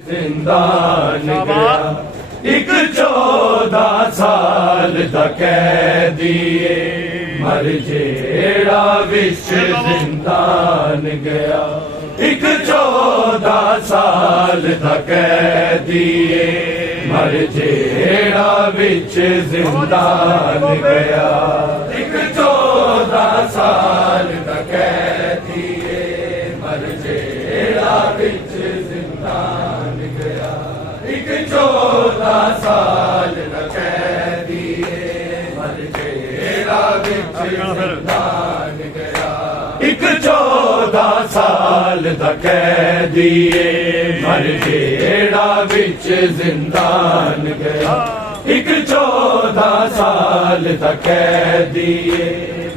जिंदान गया एक 14 साल दा कैदीए मर जेड़ा विच जिंदान गया एक 14 साल दा कैदीए मर जेड़ा विच जिंदान गया एक 14 साल दा कैदीए मर जेड़ा विच जिंदान गया एक 14 साल दा कैदीए मर जेड़ा विच जिंदान गया एक 14 साल दा कैदीए मर जेड़ा विच जिंदान गया एक 14 साल दा कैदीए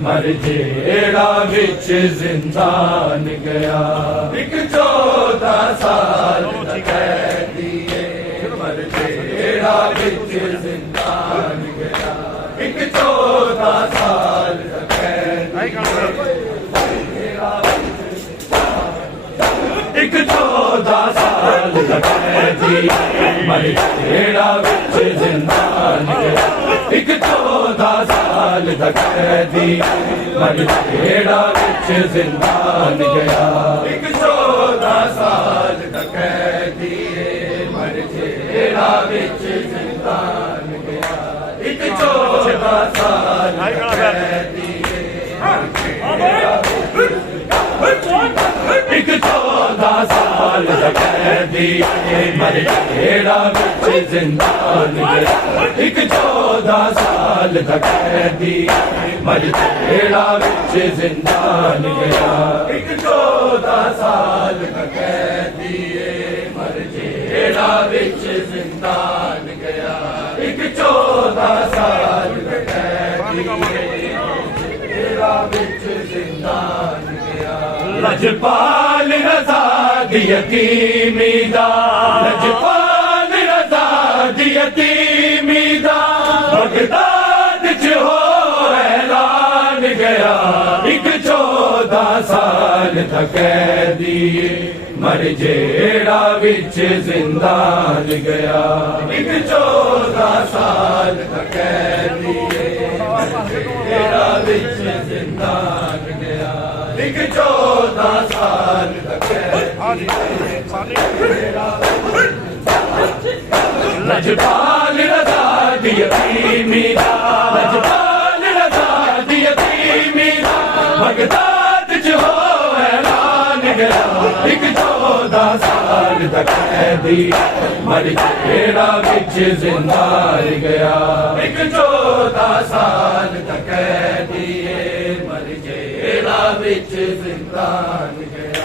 मर जेड़ा विच जिंदान गया एक 14 साल दा कैदीए मर जेड़ा विच जिंदान गया एक 14 साल दा एक 14 साल दा कैदी मर जेड़ा विच जिंदान गया एक 14 साल दा कैदी मर जेड़ा विच जिंदान गया एक 14 साल दा कैदी मर जेड़ा विच जिंदान गया एक 14 साल दा कैदी एक 14 साल दा कैदी मर जेड़ा विच जिंदान गया एक 14 साल दा कैदी मर जेड़ा विच जिंदान गया एक 14 साल दा कैदी मर जेड़ा विच जिंदान गया एक 14 साल दा कैदी जेड़ा विच जिंदान गया लजपाल रज़ा दी यतीमी दा लजपाल रज़ा दी यतीमी दा बगदाद च हो ऐलान गया एक 14 साल दा कैदी मर जेड़ा विच जिंदान गया एक 14 साल दा कैदी मर जेड़ा विच जिंदान गया एक 14 साल दा कैदी लजपाल रज़ा दी यतीमी दा लजपाल रज़ा दी यतीमी दा बगदाद च हो ऐलान गया एक 14 साल दा कैदी मर जेड़ा विच जिंदान गया एक 14 साल दा कैदी मर जेड़ा विच जिंदान गया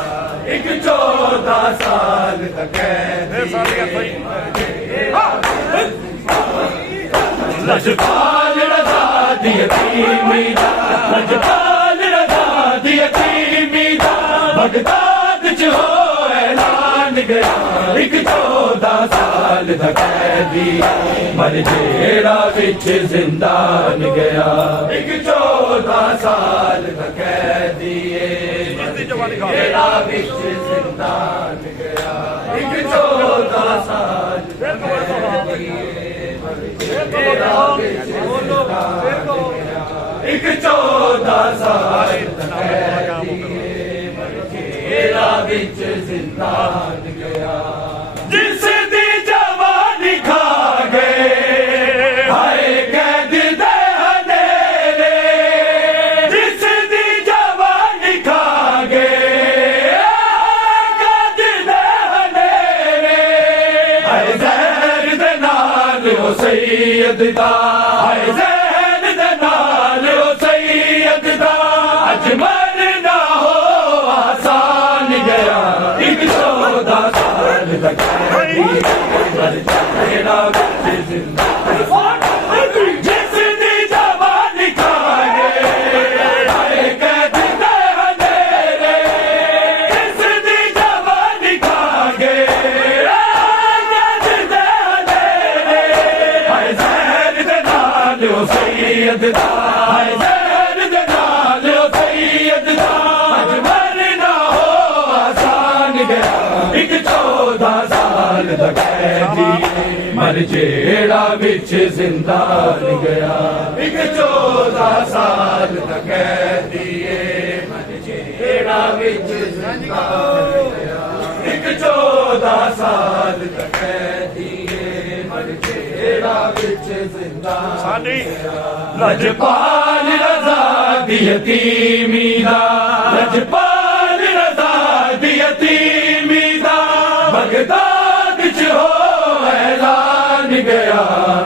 एक 14 साल दा कैदी लजपाल रज़ा दी यतीमी दा लजपाल रज़ा दी यतीमी दा बगदाद च हो ऐलान गया एक 14 साल दा कैदी मर जेड़ा विच जिंदान गया एक 14 साल दा कैदी जेड़ा विच जिंदान गया एक 14 साल दा कैदी जेड़ा विच जिंदान गया एक 14 साल दा कैदी जेड़ा विच जिंदान गया जिस दी जवानी खा गए हाय कैद दे हनेरे जिस दी जवानी खा गए कैद दे हनेरे हाय ज़हर दे नाल ओ सैयद दा हाय ज़हर दे नाल ओ सैयद दा अज मरना हो आसान गया एक 14 साल दा कैदी मर जेड़ा विच जिंदान जिस दी जवानी खा गए हाय कैद दे हनेरे जिस दी जवानी खा गए कैद दे हनेरे हाय ज़हर दे नाल ओ सैयद दा हाय ज़हर दे नाल ओ सैयद दा अज मरना हो आसान गया एक 14 साल दा कैदी मर जेड़ा विच जिंदान गया। एक 14 साल दा कैदी मर जेड़ा विच जिंदान गया। एक 14 साल दा कैदी मर जेड़ा विच जिंदान गया। लजपाल रज़ा दी यतीमी दा, लजपाल रज़ा दी यतीमी दा बगदाद च हो ऐलान गया।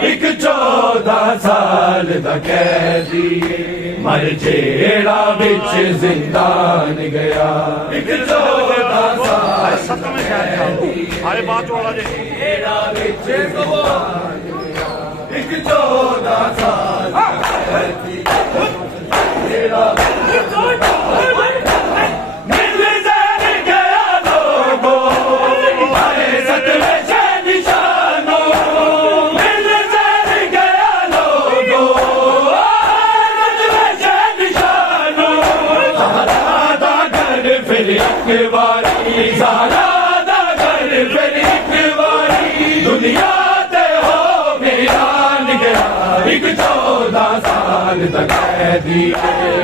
एक 14 साल दा कैदी मर जेड़ा विच जिंदान गया। एक 14 साल आए बात वाला जी जेड़ा विच जिंदान गया। एक 14 साल दा कैदी जेड़ा दुनिया ते हो वीरान गया। एक 14 साल दा कैदी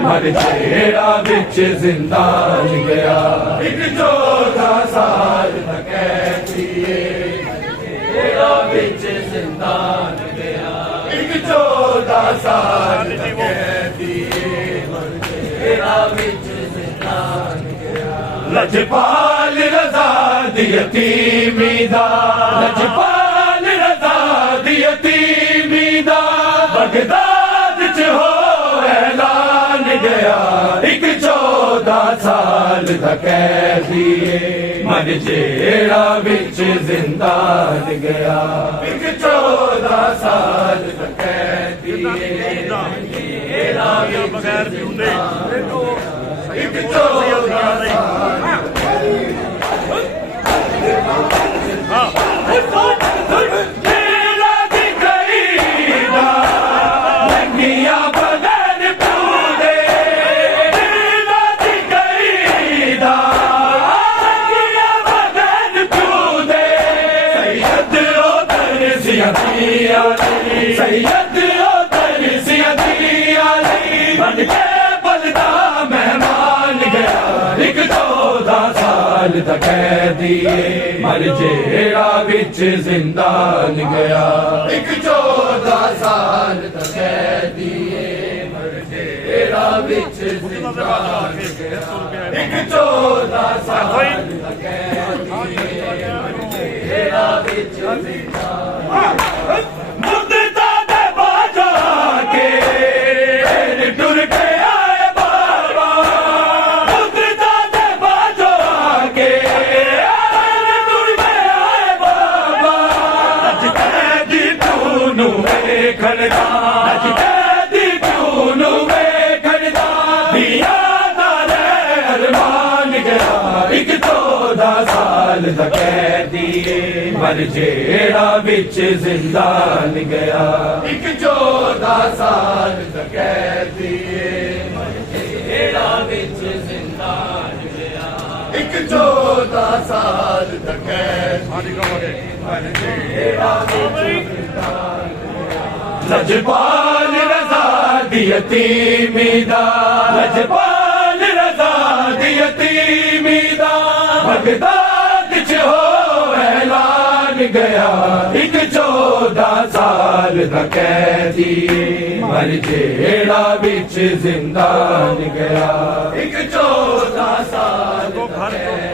मर जेड़ा विच जिंदान गया। एक 14 साल दा कैदी जेड़ा विच जिंदान गया। एक 14 साल दा कैदी मर जेड़ा विच जिंदान गया। लजपाल रज़ा दी यतीमी दा, लजपाल रज़ा दी यतीमी दा बगदाद च हो ऐलान गया। एक 14 साल दा कैदी मर जेड़ा विच जिंदान गया। एक 14 साल दा कैदी जेड़ा बगैर जिंदे एक 14 सैयद बन के बलदा मेहमान गया। एक 14 साल दा कैदी मर जेड़ा विच जिंदान गया। एक 14 साल दा कैदी मर जेड़ा विच जिंदान गया। एक 14 साल दा कैदी मर जेड़ा विच जिंदान मुद्दा दे बाजा के टुर के आए बाबा। मुद्दा दे बाजा के टुर के आए बाबा। अज कैदी तूनू वेखण दा, अज कैदी तूनू वेखण दा दिया नाले अरमान गया। एक 14 साल दा कैदी मर जेड़ा विच जिंदान गया। एक 14 साल दा कैदी मर जेड़ा विच जिंदान गया। एक 14 साल दा कैदी मर जेड़ा विच जिंदान गया। लजपाल रज़ा दी यतीमी दा, लजपाल रज़ा दी यतीमी दा बगदाद च हो ऐलान गया। एक 14 साल दा कैदी मर जेड़ा विच जिंदान गया। एक 14 साल दा कैदी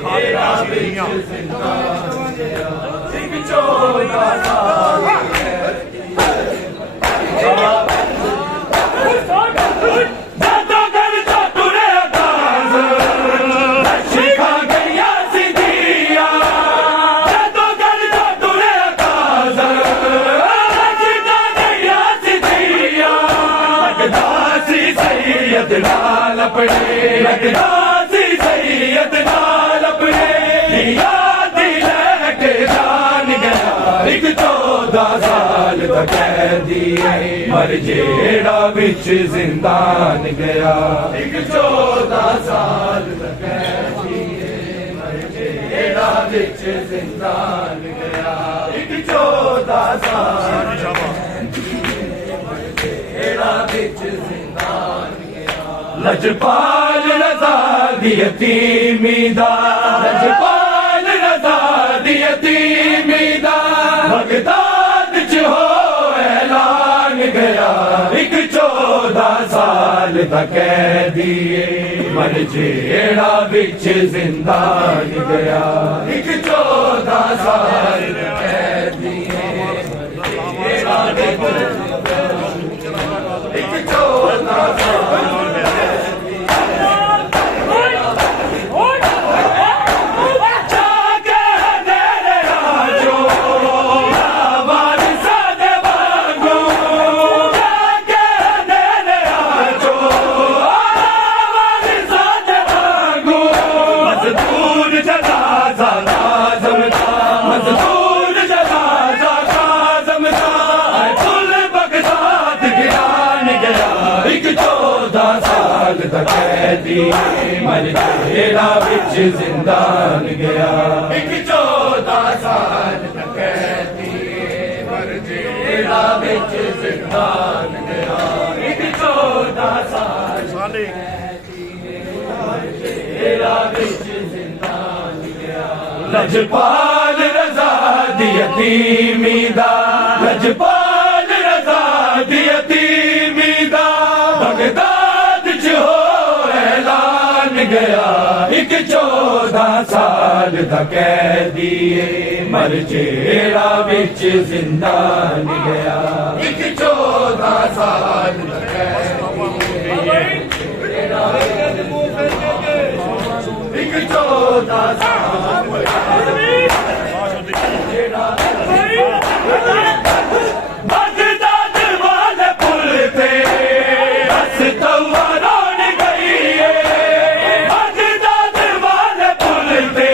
जेड़ा विच जिंदान गया। एक 14 साल दा कैदी नाल अपने लगदा सी सैयद नाल अपने याद लेके जान गया। एक 14 साल दा कैदी मर जेड़ा विच जिंदान गया। एक 14 साल दा कैदी मर जेड़ा बिच जिंदान गया एक 14 साल जेड़ा बिच जिंदान गया लजपाल रज़ा दी यतीमी दा लजपाल रज़ा दी यतीमी दा बगदाद च हो ऐलान गया एक 14 साल दा कैदी मर जेड़ा बिच जिंदान गया एक 14 साल दा कैदी जेड़ा बिच एक 14 साल कैदी मर जेड़ा बिच जिंदान गया एक 14 साल दा कैदी मर जेड़ा बिच जिंदान गया एक 14 साल जेड़ा बिच जिंदान गया लजपाल रज़ा दी यतीमी दा लजपाल रज़ा दी यतीमी दा बगदाद च हो ऐलान गया एक 14 साल दा कैदी मर जेड़ा बिच जिंदान गया एक 14 साल दा कैदी एक 14 साल बगदाद वाले पुल पे बस तवारों ने गई है बगदाद वाले पुल पे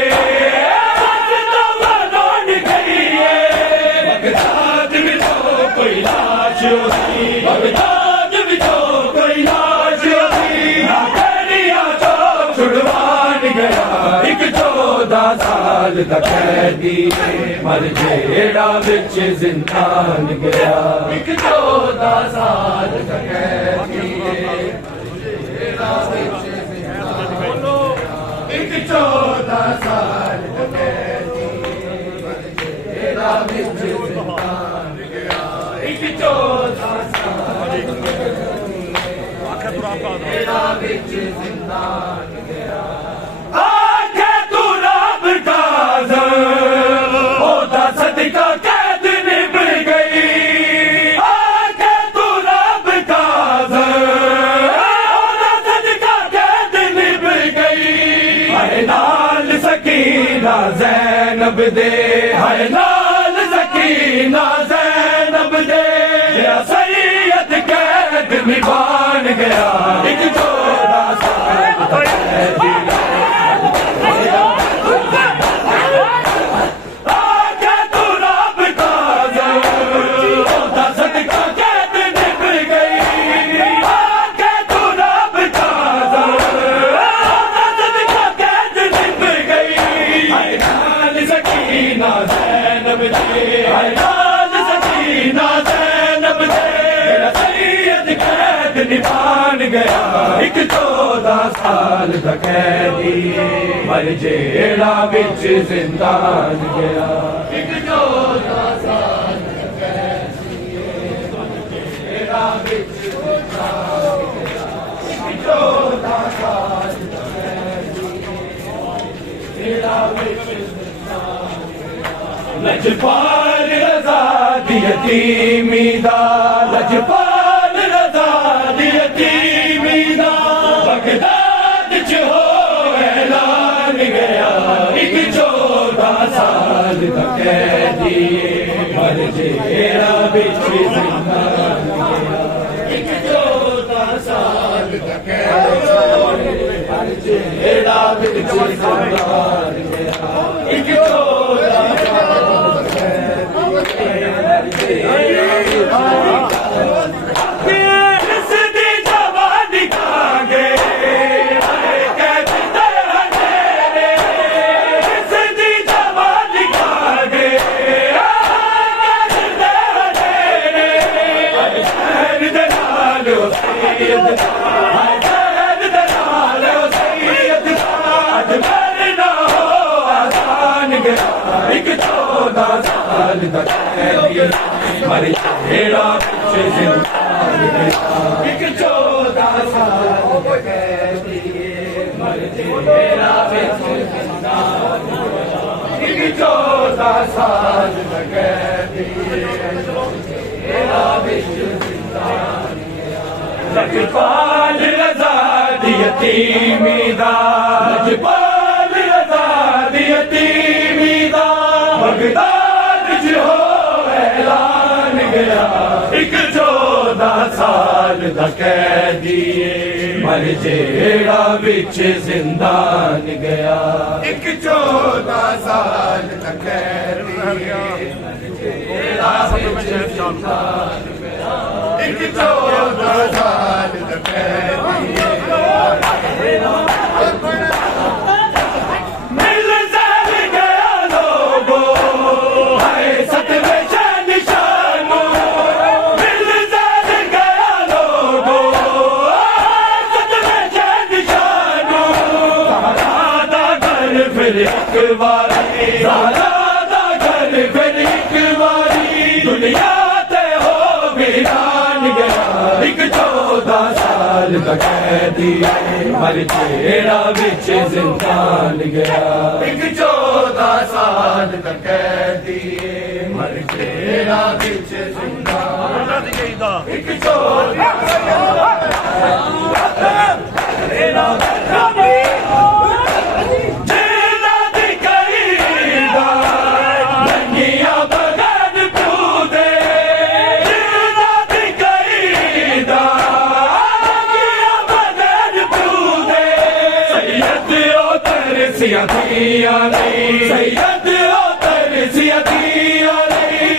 बस तवारों ने गई है बगदाद में तो कोई लाश होती बगदाद में तो कोई लाश होती ना करिया तो छुड़वान गया एक 14 साल दा कैदी मर जेड़ा बिच जिंदान गया एक 14 साल दा कैदी जेड़ा बिच जिंदान एक 14 साल दा कैदी मर जेड़ा बिच जिंदान गया एक 14 साल जेड़ा बिच जिंदान गया आके तू रब काज़म होता सदका कैद निभर गई आके तू रब काज़म होता सदका कैद निभर गई हाय नाल सकीना ज़ैनब दे हाय नाल सकीना ज़ैनब दे या सैयद कैद निभान गया एक 14 साल दा कैदी आके तू रब काज़म होता सदका कैद निभर गई आके तू रब काज़म होता सदका कैद निभर गई हाय नाल सकीना ज़ैनब दे हाय नाल सकीना ज़ैनब दे सैयद कैद निभान गया एक 14 साल दा कैदी मर जेड़ा बिच जिंदान गया एक 14 साल दा कैदी जेड़ा बिच जिंदान गया एक 14 साल दा कैदी जेड़ा बिच जिंदान गया लजपाल रज़ा दी यतीमी दा लजपाल रज़ा दी यतीमी दा बगदाद च हो ऐलान गया एक 14 साल दा कैदी मर जेड़ा बिच जिंदान गया एक 14 साल दा कैदी मर जेड़ा बिच जिंदान गया एक 14 साल गया एक 14 साल दा कैदी मर जेड़ा विच जिंदान गया एक 14 साल दा कैदी मर जेड़ा विच जिंदान गया एक 14 साल दा कैदी जेड़ा विच जिंदान गया लजपाल रज़ा दी यतीमी दा लजपाल रज़ा दी यतीमी दा बगदाद च हो ऐलान गया एक 14 साल दा कैदी मर जेड़ा विच जिंदान गया एक 14 साल दा कैदी जेड़ा विच जिंदान गया एक 14 साल दा कैदी मिल जल गया लोगो हाय सतवें शानिशानो मिल जल गया लोगो सतवें शानिशानो ज़हरा दा घर फिर एक बारी ज़हरा दा घर फिर एक बारी दुनिया ते हो वीरान गया एक 14 साल दा कैदी मर जेड़ा विच जिंदान गया एक 14 साल दा कैदी मर जेड़ा विच जिंदान गया एक 14 सैयद उतर सियादिया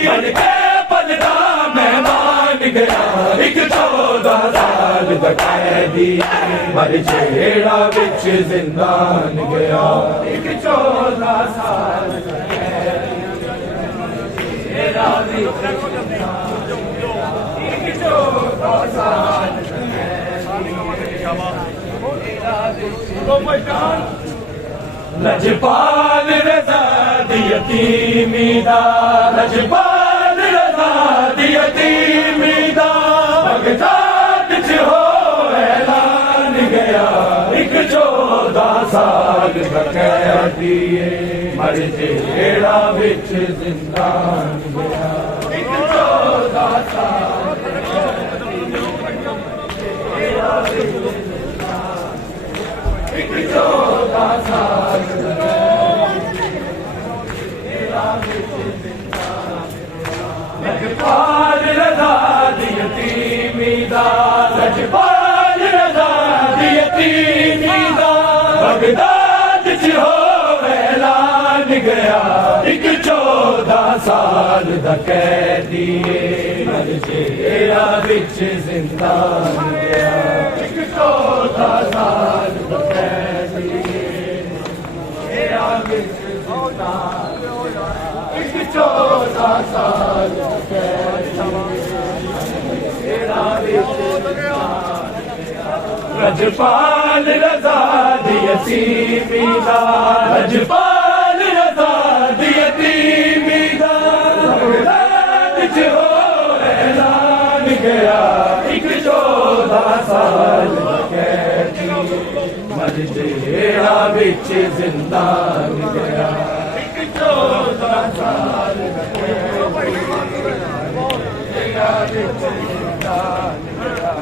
बन के पलदा मेहमान गया एक 14 साल दा कैदी मर जेड़ा विच जिंदान गया एक 14 साल दा कैदी जेड़ा विच जिंदान गया एक 14 साल दा कैदी लजपाल रज़ा दी यतीमी दा लजपाल रज़ा दी यतीमी दा बगदाद च हो ऐलान गया एक 14 साल दा कैदी मर जेड़ा विच जिंदान गया एक 14 साल दा कैदी जेड़ा विच एक 14 साल लजपाल रज़ा दी यतीमी दा लजपाल रज़ा दी यतीमी दा बगदाद च हो ऐलान गया एक 14 साल दा कैदी मर जेड़ा विच जिंदान गया एक 14 साल दा कैदी जेड़ा विच जिंदान एक 14 साल दा कैदी जेड़ा विच जिंदान लजपाल रज़ा दी यतीमी दा लजपाल रज़ा दी यतीमी दा बगदाद च हो ऐलान गया एक 14 साल दा कैदी मर जेड़ा विच जिंदान गया एक 14 साल दा कैदी जेड़ा विच जिंदान गया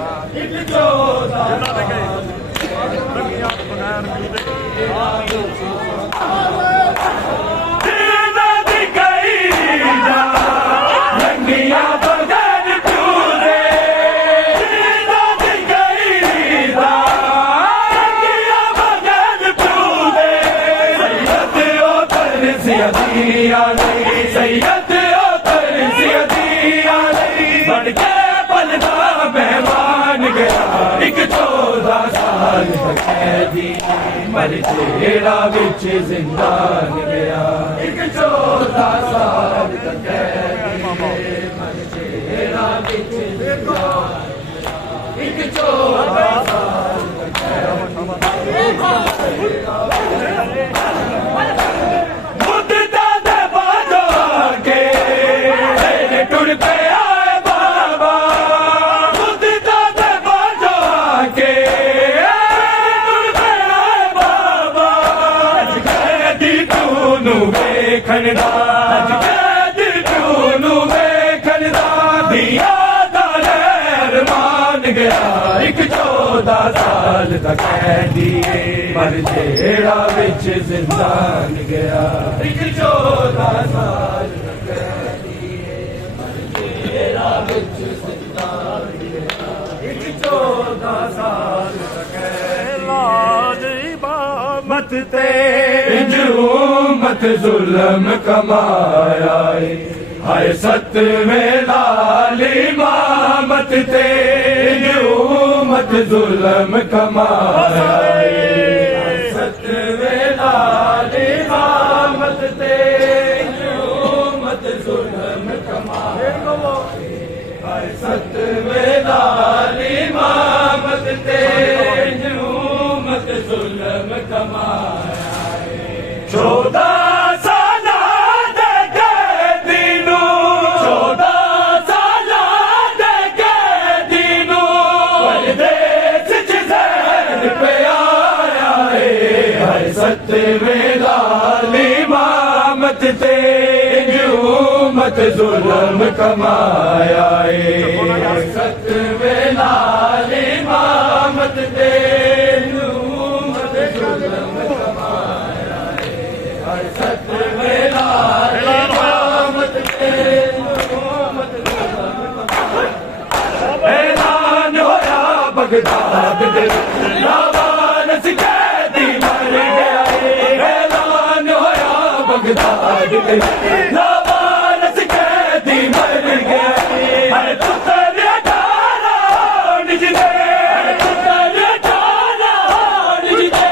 एक 14 सैयद उतर सियादिया बन के पलदा मेहमान गया एक 14 साल दा कैदी मर जेड़ा विच जिंदान गया एक 14 साल दा कैदी मर जेड़ा विच जिंदान एक 14 साल दा कैदी वेखण दा अज कैद प्यो नू वेखण दा दिया दा लहर मान गया एक 14 साल दा कैदी पर जेड़ा विच जिंदान गया एक 14 साल दा कैदी पर जेड़ा विच जिंदान गया एक 14 साल दा कैदी लाज इमामत ते मत जुल्म कमाया हाय सतवें लाल इमामत ते मत जुल्म कमाया सतवें लाल इमामत ते मत जुल्म कमाया हाय सतवें लाल इमामत ते मत जुल्म कमाया 14 साला दे कैदी नू 14 साला दे कैदी नू परदेस च ज़हर पे आया है सतवें लाल इमामत ते मत जुल्म कमाया सतवें लाल इमामत ते मत जुल्म कमाया सतवें लाल इमामत ते मत जुल्म कमाया ऐलान होया बगदाद दे लावारस कैदी मर गया ऐलान होया बगदाद दे लावारस कैदी मर गया अरे पुत्र अठारा निज दे पुत्र अठारा निज दे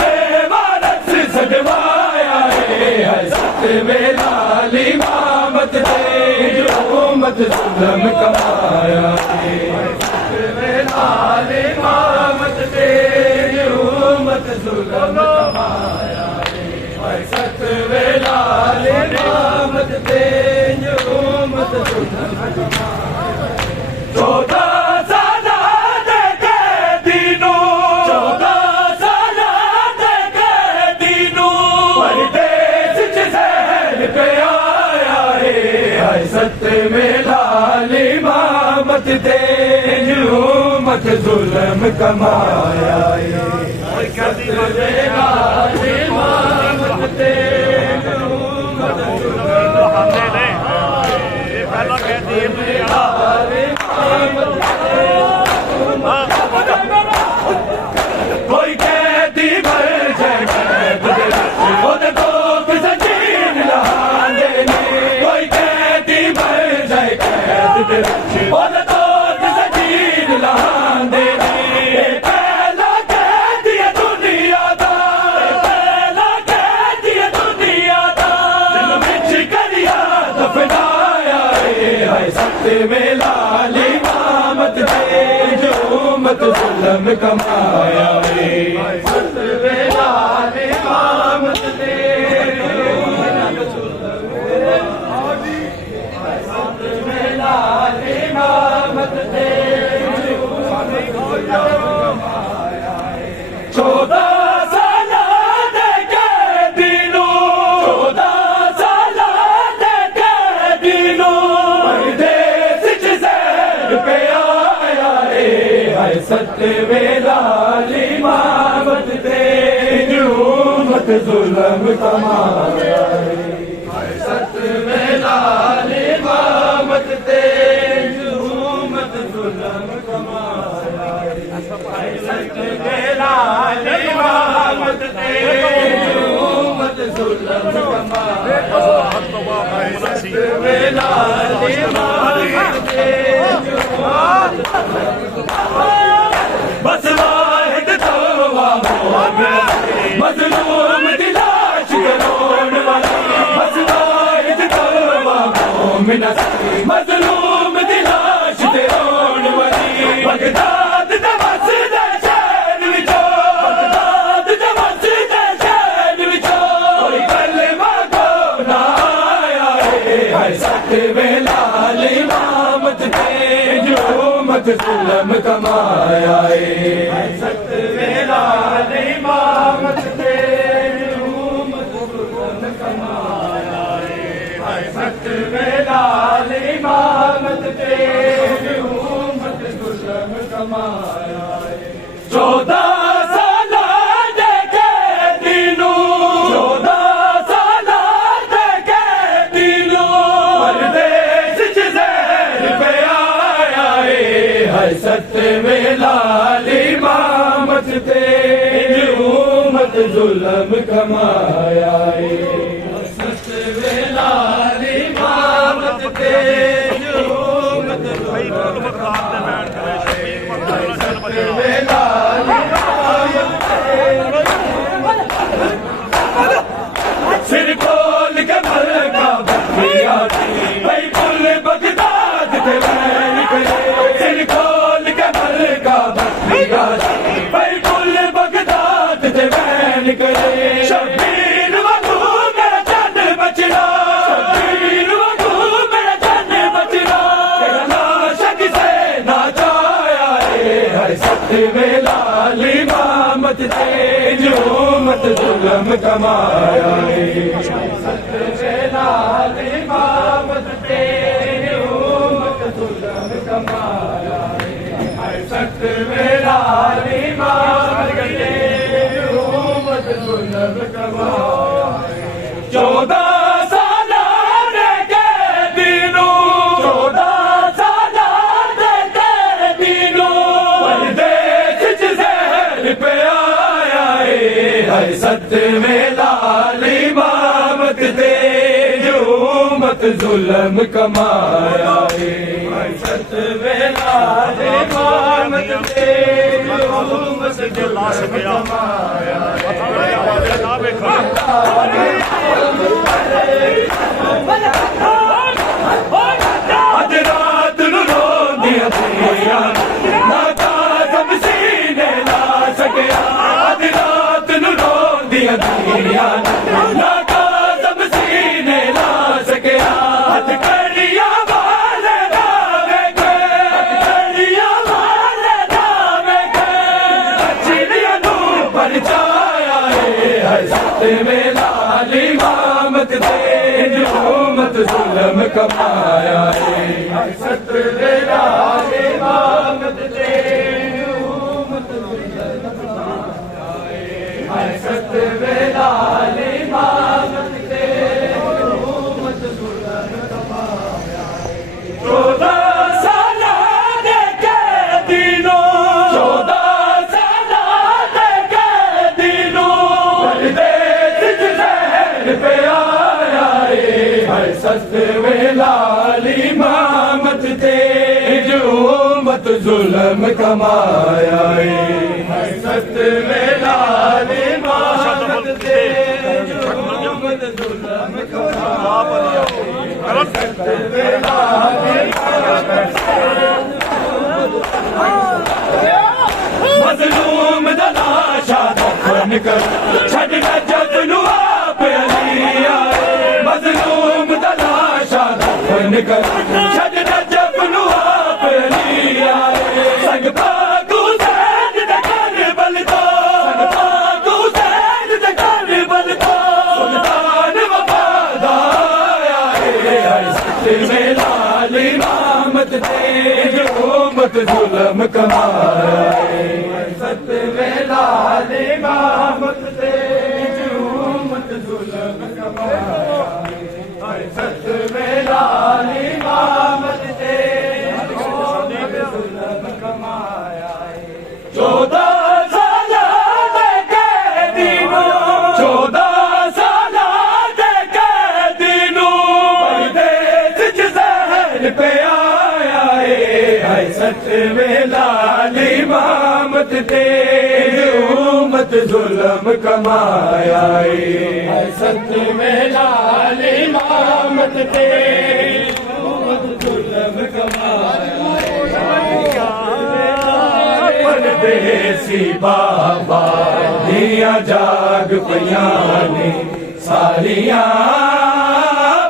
बेवारस सजवाया है सतवें लाल इमामत ते मत जुल्म कमाया सतवें लाल इमामत ते मत जुल्म कमाया सतवें लाल इमामत ते मत जुल्म कमाया 14 साला दे कैदी नू 14 साला दे कैदी नू परदेस च ज़हर पे आया है सतवें लाल इमामत ते मत जुल्म कमाया सतवें लाल इमामत ते मत जुल्म बहाने ने ये पहला कहती है लाल इमामत ते कोई कैदी मर जाए कैद दे ओदे तो किसे जीन लहांदे ने कोई कैदी मर जाए कैद दे ओदे तो किसे जीन लहांदे ने पहला कैदी दुनिया दा पहला कैदी दुनिया दा दिल विच करिया दफनाया है सतवें लाल इमामत ते मत जुल्म कमाया सतवें लाल इमामत ते सतवें लाल इमामत ते 14 साला दे कैदी नू 14 साला दे कैदी नू परदेस च ज़हर पे आया है सतवें लाल इमामत ते मत जुल्म कमाया सतवें लाल इमामत ते मत जुल्म कमाया सतवें लाल इमामत ते मत जुल्म कमाया सतवें लाल इमामत ते बस वाहिद तौबा मज़लूम दी लाश करोड़ वाला बस वाहिद तौबा मज़लूम दी लाश ते रोण वाली बगदाद दा मसदा शहर विचों बगदाद दा मसदा शहर विचों कोई कलमा को ना आया है सतवें लाल इमामत ते मत जुल्म कमाया सतवें लाल इमामत ते मत जुल्म कमाया सत लाल इमामत तेरी उम्मत जुल्म कमाया 14 साल देखे दिनों 14 साल देखे दिनों परदेस च ज़हर पे आया है सत लाल इमामत तेरी उम्मत जुल्म कमाया सत लाल इमामत तेरी उम्मत जुल्म सिर खोल के भलका बखिया भाई पुल बगदाद थे मैं निकले सिर खोल के भलका बखिया भाई पुल बगदाद थे मैं निकले शबीर वगू मेरा चंद बचना शबीर वगू मेरा चंद बचना तेरा नाशक से नाचाया है सत लाल इमामत तेरी उम्मत जुल्म कमाया सत लाल इमामत तेरी उम्मत जुल्म कमाया सत लाल इमामत तेरी उम्मत जुल्म कमाया 14 साल देखे दिनों 14 साल देखे दिनों परदेस च ज़हर पे आया है सत लाल इमामत तेरी उम्मत जुल्म कमाया सत लाल इमामत तेरी उम्मत जुल्म कमाया अज रात नूं रोंदियां धीआं ना काज़म सीने ला सकिया अज रात नूं रोंदियां धीआं ना काज़म सीने ला सकिया हथकड़ियां वाले दा वेखे हथकड़ियां वाले दा वेखे चिड़ियां नूं परछाया है सत लाल इमामत तेरी उम्मत जुल्म कमाया सत लाल इमामत तेरी उम्मत जुल्म कमाया सत लाल इमामत तेरी उम्मत जुल्म कमाया 14 साल देखे दिनों 14 साल देखे दिनों परदेस च ज़हर पे आया है सत लाल इमामत तेरी उम्मत जुल्म कमाया सत लाल इमामत तेरी उम्मत जुल्म कमाया सत लाल मज़लूम दा लाशा दफन कर छड्डना जब नूं आप अली आए मज़लूम दा लाशा दफन कर छड्डना जब नूं आप अली आए संग पाक हुसैन दे करबल तो संग पाक हुसैन दे करबल तो सुल्तान वफादार आया सत लाल इमामत तेरी उम्मत जुल्म कमाया सत लाल इमामत तेरी उम्मत जुल्म कमाया सत लाल इमामत तेरी उम्मत जुल्म कमाया 14 साल देखे दिनों 14 साल देखे दिनों परदेस च ज़हर पे आया है सत लाल इमामत तेरी उम्मत जुल्म कमाया सत लाल इमामत तेरी उम्मत जुल्म कमाया परदेसी बाबा दिया जाग पियां ने सारियां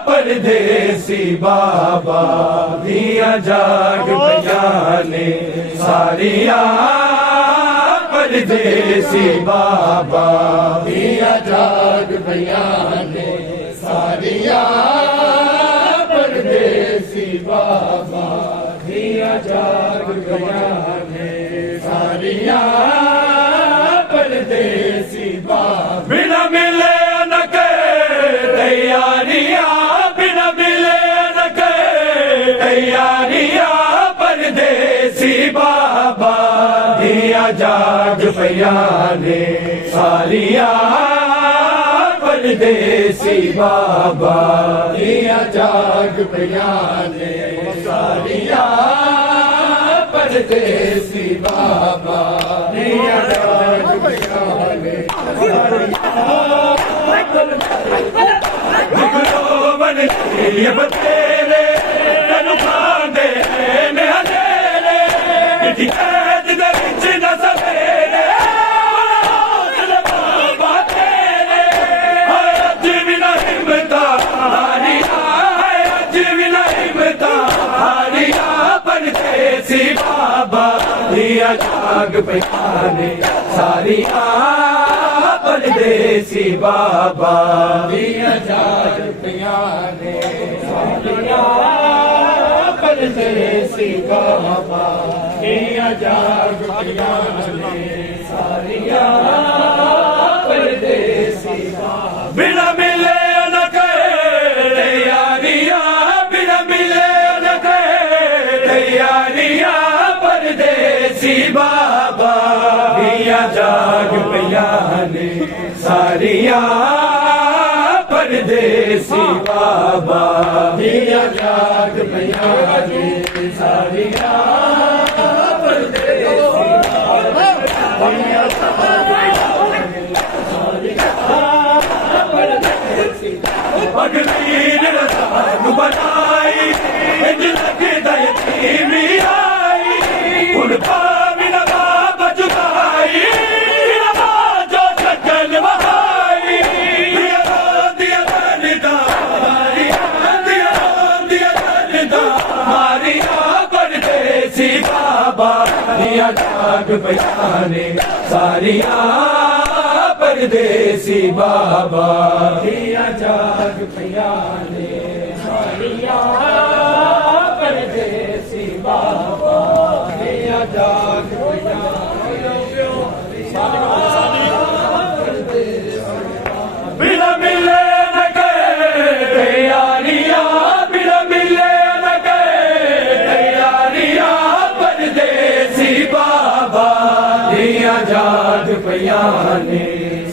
परदेसी बाबा दिया जाग पियां ने सारियां परदेसी बाबा दिया जाग पियां ने सारियां बाबा दिया जाग बयाने सारिया परदेसी बाबा बिना मिले न करे तैयारियां बिना मिले न करे तैयारियां परदेसी बाबा दिया जाग बयाने सारिया परदेसी बाबा दिया जाग बयाने सारिया परदेसी बाबा दिया जाग बयाने ये बतेरे तनु खांदे ने हनेरे इठी कैद दे विच न सवेरे बाबा तेरे अज भी ना हिम्मता हारिया अज भी ना हिम्मता हारिया परदेसी बाबा दिया जाग बयाने सारिया परदेसी बाबा दिया जाग बयाने सारिया परदेसी बाबा दिया जाग बयाने सारिया परदेसी बाबा बिना मिले न करे तैयारियां बिना मिले न करे तैयारियां परदेसी बाबा दिया जाग बयाने सारिया परदेसी बाबा दिया जाग बयाने सारिया परदेसी बाबा दिया जाग परदेसी अगलीन रसानु बनाई इंज लगदा यतीमी आई उन पावी न बाबा जुदाई जो शक्ल बहाई दिया दनिदा दिया दनिदा मारिया परदेसी बाबा दिया जाग बयाने सारिया परदेसी बाबा दिया जाग बयाने सारिया परदेसी बाबा दिया जाग बिना मिले न करे तैयारियां बिना मिले न करे तैयारियां परदेसी बाबा दिया जाग बयाने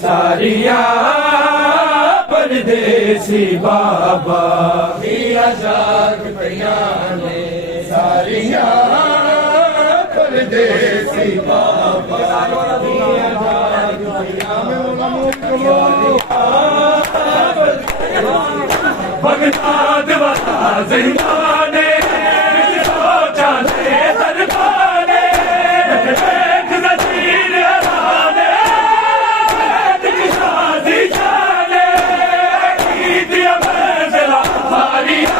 सारिया परदेसी बाबा दिया जाग बयाने सारिया परदेसी बाबा दिया जाग भगनाद वाला जिंदाने सोचा ले दरबारे देख नजीर हराने शादी जाने की दिया मंजिला सारिया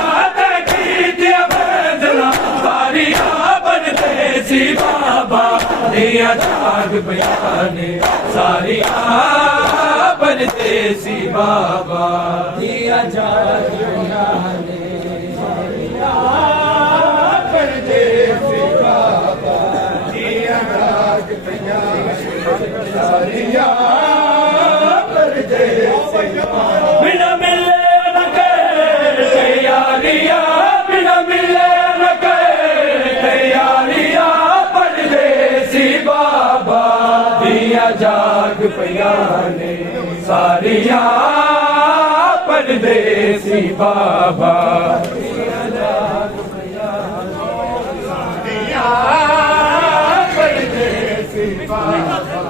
की दिया मंजिला सारिया परदेसी बाबा दिया जाग बयाने सारिया परदेसी बाबा दिया जाग बयाने सारिया परदेसी बाबा दिया जाग बयाने सारिया परदेसी बिना मिले न करे तैयारियां बिना मिले न करे तैयारियां परदेसी बाबा दिया जाग बयाने सारिया परदेसी बाबा दिया जाग बयाने सारिया परदेसी बाबा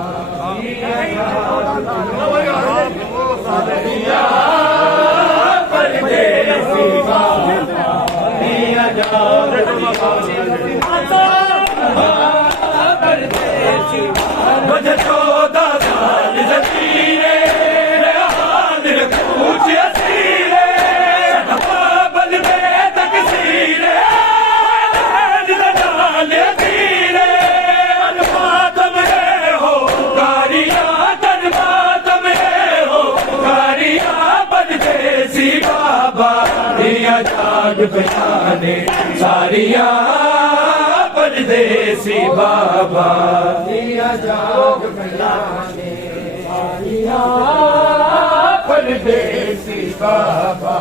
दिया जाग सारिया परदेसी बाबा दिया जाग परदेसी मुझे 14 साल जमीने हाजिर पूछ असीरे बल में तकसीरे डाल तीरे मातम हो कारिया तन मातम हो कारिया परदेसी बाबा दिया जा जाग पयाने सारिया परदेसी बाबा दिया जाग पयाने सारिया परदेसी बाबा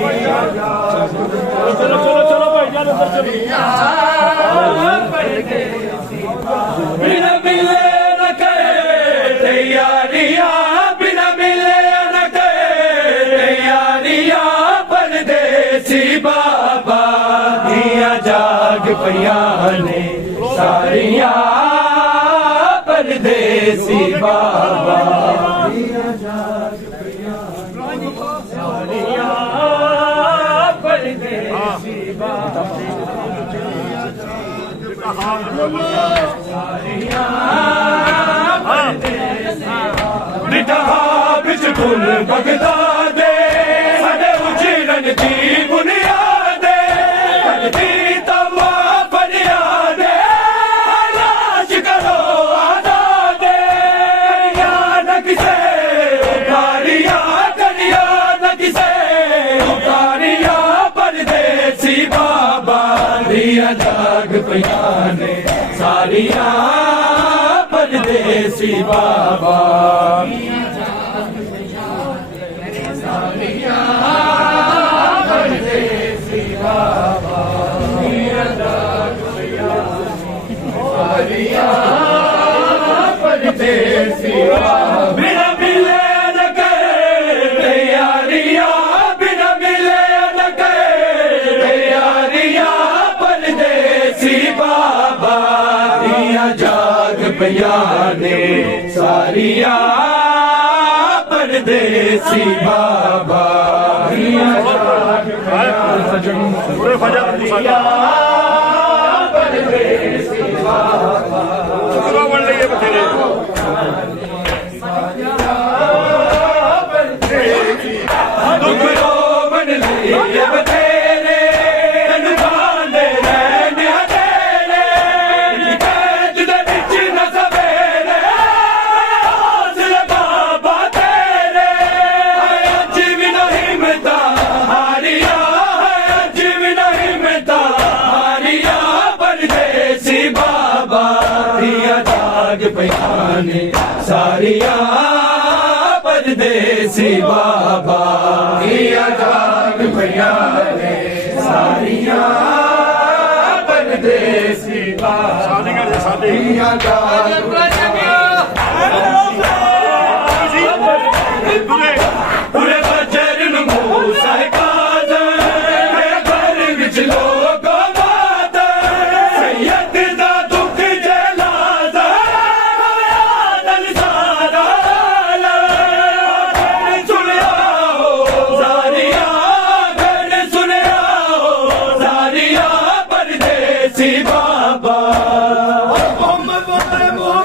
दिया जाग चलो चलो चलो भाई जान उधर चलो बिना मिले न करे तैयारियां बिना मिले न करे तैयारियां परदेसी बाबा दिया जाग पयाने सारिया परदेसी बाबा दिया जाग पयाने सारिया परदेसी बाबा निटहा बिच गुल बगदा दे साडे उजड़न दी बुनियादे करदी तवा फरियादे लाश करो आजादे या न किसे उतारिया करिया न किसे उतारिया परदेसी बाबा दिया जाग पयाने सारिया परदेसी बाबा सारिया परदेसी बाबा दिया जाग पयाने सारिया परदेसी बाबा बिना मिले न करे तैयारियां बिना मिले न करे तैयारियां परदेसी बाबा दिया जाग पयाने सारिया परदेसी बाबा दिया जाग पूरे फजर परदेसी बाबा शुक्र बन रही है बतेरे दुख रोवन लिए बतेरे अनुगांदे रहने हथेरे कैद दे विच न सवेरे हौसला बाबा तेरे अज भी नहीं मिलता हारिया अज भी नहीं मिलता हारिया परदेसी बाबा दिया जाग पयाने सारिया परदेसी बाबा दिया जाग पयाने सारिया परदेसी बाबा शादी कर शादी दिया जाग दूरे